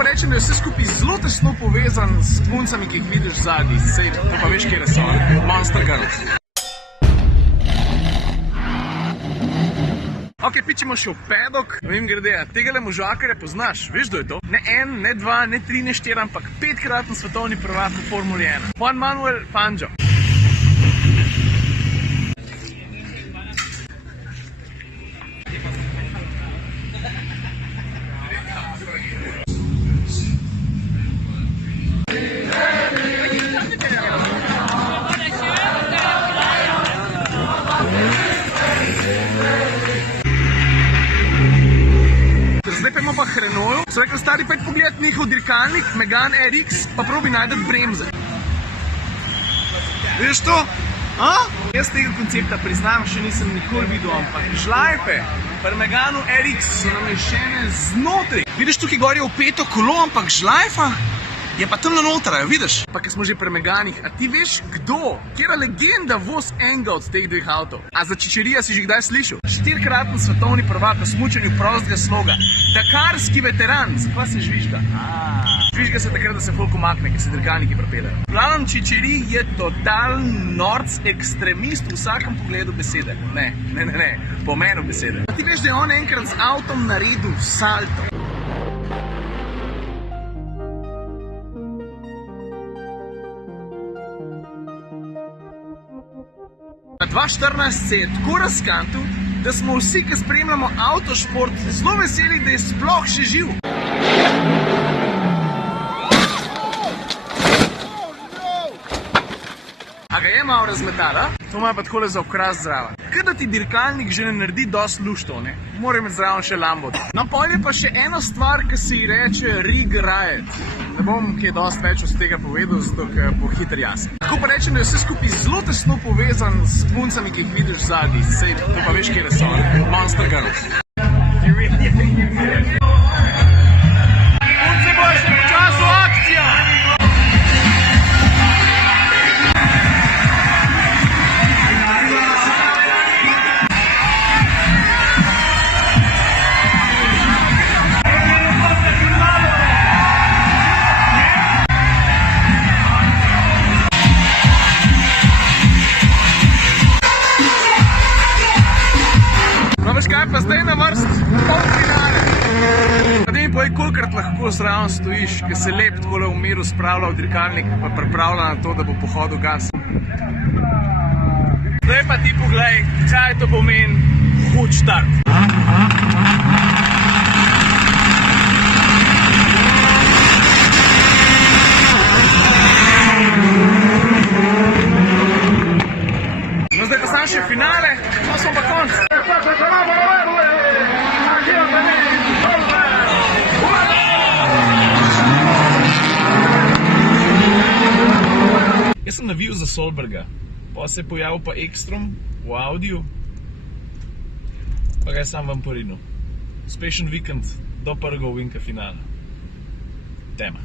pa rečem, da je vse skupaj zelo tesno povezan s puncami, ki jih vidiš zadnji. Sej, to pa veš, kje so. Monster Girls. Ok, pičemo še v pedok. Vem, grede, tegale možakarja poznaš, veš, kdo je to? Ne en, ne dva, ne tri, ne štiri, ampak 5-kratni svetovni prvak v Formuli 1. Juan Manuel Fangio. Zdaj pa imamo pa Renault. So rekli, stari, pojď pogled njihov dirkalnik, Megane RX, pa probi najdeti bremze. Vidiš to? Jaz tega koncepta, priznam, še nisem nikoli videl, ampak žlajfe pri Meganu RX so nameščene znotraj. Vidiš, tukaj gor je vpeto kolo, ampak žlajfa je pa tam noter, vidiš? Pa ker smo že pri Meganih, a ti veš kdo? Kjera legenda voz enega od teh dveh avtov? A za Čičerija si že kdaj slišal? 4-kratni svetovni prvak v smučanju prostega sloga. Dakarski veteran. Zakaj se žvižga? Žvižga se takrat, da se folk umakne, ker se dirkalniki prepeljajo. Glavnem, Čičeri je totalen norc, ekstremist v vsakem pogledu besede. Ne, pomenu besede. A ti veš, da je on enkrat z avtom naredil salto? Na 2014 se je tako razkantil, da smo vsi, ki spremljamo avtošport, zelo veseli, da je sploh še živ. A ga je malo razmetala? To ima pa takole za okras zraven. Kaj da ti dirkalnik že ne naredi dosti luštov, ne? Mora imeti zraven še Lambo. No, pol je pa še ena stvar, ki se ji reče Rig Riot. Ne bom kaj dosti več od tega povedal, zato ker bo hitro jasen. Tako pa rečem, da je vse skupaj zelo tesno povezan s puncami, ki jih vidiš zadnji. Sej, to pa veš, kje so. Monster Girls. Punce boš v času akcija! Pa zdaj na vrst polfinale. Da mi povej, kolikrat lahko zraven stojiš, ker se lep takole v miru spravlja v dirkalnik, pa pripravlja na to, da bo pohodil gas. Zdaj pa ti poglej, kaj to pomeni hud štart. No, zdaj pa sam še finale, pa smo pa konc. Jaz sem navil za Solberga, pa se je pojavil pa Ekstrom v Audiju, pa ga je sam vam porinil. Uspešen vikend do prvega ovinka finala. Tema.